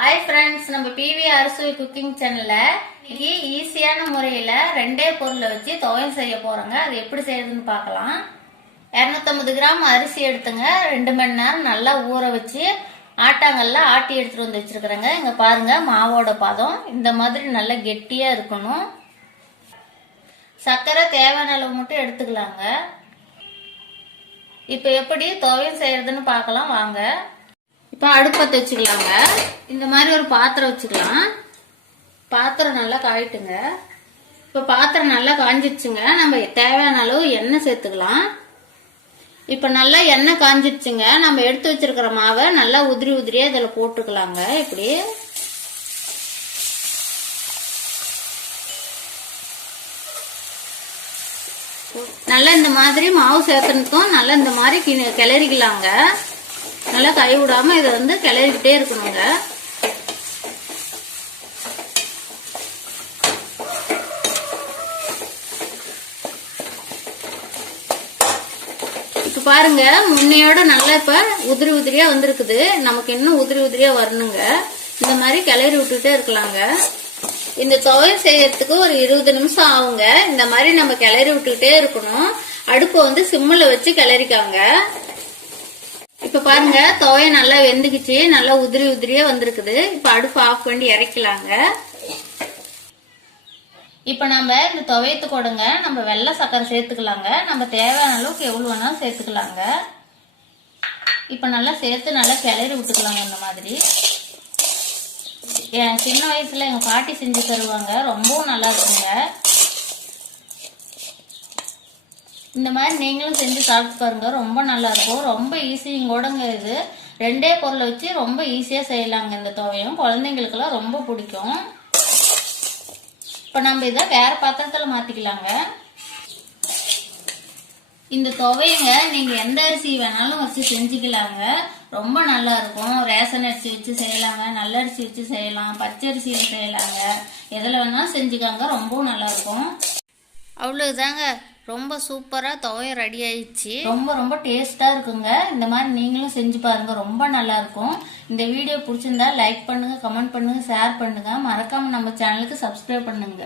Hi friends, நம்ம PV அரசு cooking சேனல்ல இன்னைக்கு ஈஸியான முறையில ரெண்டே பொருளை வச்சு துவையல் செய்ய போறோங்க. அது எப்படி செய்யறதுன்னு பார்க்கலாம். 250 கிராம் அரிசி எடுத்துங்க. 2 மணி நேரம் நல்லா ஊற வச்சு ஆட்டாங்கல்ல ஆட்டி எடுத்துட்டு வந்து வச்சிருக்கிறேங்க. இங்க பாருங்க, மாவோட பதம் இந்த மாதிரி நல்லா கெட்டியா இருக்கணும். சர்க்கரை தேவையான அளவு மட்டும் எடுத்துக்கலாங்க. இப்ப எப்படி துவையல் செய்யறதுன்னு பார்க்கலாம் வாங்க. இப்ப அடுப்பத்தை வச்சுக்கலாங்க. இந்த மாதிரி ஒரு பாத்திரம் வச்சுக்கலாம். பாத்திரம் நல்லா காயிட்டுங்க. இப்ப பாத்திரம் நல்லா காஞ்சிடுச்சுங்க. நம்ம தேவையான அளவு எண்ணெய் சேர்த்துக்கலாம். இப்ப நல்லா எண்ணெய் காஞ்சிடுச்சுங்க. நம்ம எடுத்து வச்சிருக்கிற மாவை நல்லா உதிரி உதிரியா இதுல போட்டுக்கலாங்க. இப்படி நல்லா இந்த மாதிரி மாவு சேர்த்துனதும் நல்லா இந்த மாதிரி கிளறிக்கலாங்க. நல்லா கை விடாம இதை கிளறிக்கிட்டே இருக்கணுங்க. இப்ப பாருங்க, முன்னையோட நல்லா இப்ப உதிரி உதிரியா வந்திருக்குது. நமக்கு இன்னும் உதிரி உதிரியா வரணுங்க. இந்த மாதிரி கிளறி விட்டுட்டே இருக்கலாங்க. இந்த துவையல் செய்யறதுக்கு ஒரு 20 நிமிஷம் ஆகுங்க. இந்த மாதிரி நம்ம கிளறி விட்டுக்கிட்டே இருக்கணும். அடுப்பை சிம்மில் வச்சு கிளறிக்காங்க. இப்ப பாருங்க, துவையல் நல்லா வெந்துக்குச்சு. நல்லா உதிரி உதிரியா வந்திருக்குது. இப்ப அடுப்பு ஆஃப் பண்ணி இறக்கலாங்க. இப்ப நம்ம இந்த துவையத்து கொடுங்க நம்ம வெள்ளை சர்க்கரை சேர்த்துக்கலாங்க. நம்ம தேவையான அளவுக்கு எவ்வளவு வேணாலும் சேர்த்துக்கலாங்க. இப்ப நல்லா சேர்த்து நல்லா கிளறி விட்டுக்கலாங்க. இந்த மாதிரி என் சின்ன வயசுல எங்க பாட்டி செஞ்சு தருவாங்க. ரொம்பவும் நல்லா இருக்குங்க. இந்த மாதிரி நீங்களும் செஞ்சு சாப்பிட்டு பாருங்க. ரொம்ப நல்லா இருக்கும். ரொம்ப ஈஸிங்கூடங்க. இது ரெண்டே பொருளை வச்சு ரொம்ப ஈஸியா செய்யலாங்க. இந்த துவையம் குழந்தைங்களுக்கு எல்லாம் ரொம்ப பிடிக்கும். இப்ப நம்ம இதை வேற பாத்திரத்துல மாத்திக்கலாங்க. இந்த துவையங்க நீங்க எந்த அரிசி வேணாலும் வச்சு செஞ்சுக்கலாங்க. ரொம்ப நல்லா இருக்கும். ரேஷன் அரிசி வச்சு செய்யலாங்க, நல்ல அரிசி வச்சு செய்யலாம், பச்சரிசியில செய்யலாங்க. எதுல வேணாலும் செஞ்சுக்காங்க. ரொம்பவும் நல்லா இருக்கும். அவ்வளவுதாங்க, ரொம்ப சூப்பரா துவையல் ரெடி ஆயிடுச்சு. ரொம்ப ரொம்ப டேஸ்டா இருக்குங்க. இந்த மாதிரி நீங்களும் செஞ்சு பாருங்க. ரொம்ப நல்லா இருக்கும். இந்த வீடியோ பிடிச்சிருந்தா லைக் பண்ணுங்க, கமெண்ட் பண்ணுங்க, ஷேர் பண்ணுங்க. மறக்காம நம்ம சேனலுக்கு சப்ஸ்கிரைப் பண்ணுங்க.